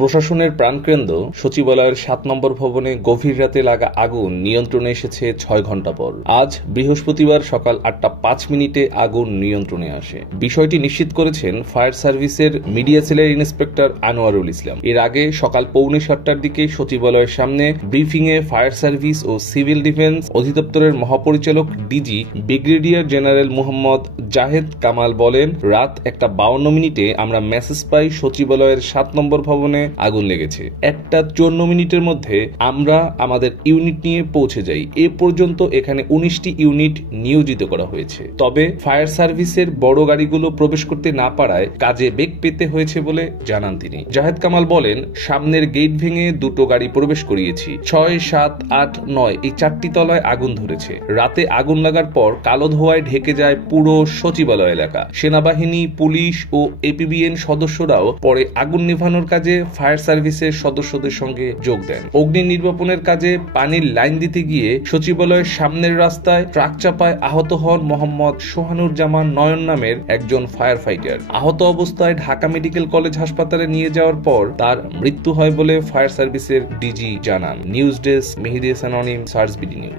প্রশাসনের প্রাণকেন্দ্র সচিবালয়ের ৭ নম্বর ভবনে গভীর রাতে লাগা আগুন নিয়ন্ত্রণে এসেছে ৬ ঘণ্টা পর। আজ বৃহস্পতিবার সকাল ৮টা ৫ মিনিটে আগুন নিয়ন্ত্রণে আসে। বিষয়টি নিশ্চিত করেছেন ফায়ার সার্ভিসের মিডিয়া সেলের ইন্সপেক্টর আনোয়ারুল ইসলাম। এর আগে সকাল 6:45টার দিকে সচিবালয়ের সামনে ব্রিফিংয়ে ফায়ার সার্ভিস ও সিভিল ডিফেন্স অধিদপ্তরের মহাপরিচালক DG brigadier general Mohammad Zahed Kamal বলেন, রাত 1:52 আমরা মেসেজ পাই সচিবালয়ের ৭ নম্বর ভবনে আগুন লেগেছে। 1:54 মধ্যে আমরা আমাদের ইউনিট নিয়ে পৌঁছে যাই। এ পর্যন্ত এখানে 19টি ইউনিট নিয়োজিত করা হয়েছে। তবে ফায়ার সার্ভিসের বড় গাড়িগুলো প্রবেশ করতে না পারায় কাজে বেগ পেতে হয়েছে বলে জানান তিনি। জাহেদ কামাল বলেন, সামনের গেট ভেঙে দুটো গাড়ি প্রবেশ করিয়েছি। 6, 7, 8, 9 এই 4টি তলায় আগুন ধরেছে। রাতে আগুন লাগার পর কালো ধোঁয়ায় ঢেকে যায় পুরো সচিবালয় এলাকা। সেনাবাহিনী, পুলিশ ও এপিবিএন সদস্যরাও পরে আগুন নেভানোর কাজে ফায়ার সার্ভিসের সদস্যদের সঙ্গে যোগ দেন। অগ্নি নির্বাপনের কাজে পানির লাইন দিতে গিয়ে সচিবালয়ের সামনের রাস্তায় ট্রাক চাপায় আহত হন মোহাম্মদ সোহানুর জামান নয়ন নামের একজন ফায়ার ফাইটার। আহত অবস্থায় ঢাকা মেডিকেল কলেজ হাসপাতালে নিয়ে যাওয়ার পর তার মৃত্যু হয় বলে ফায়ার সার্ভিসের ডিজি জানান। News desk, Mehedi Hasan Anim, search BD news.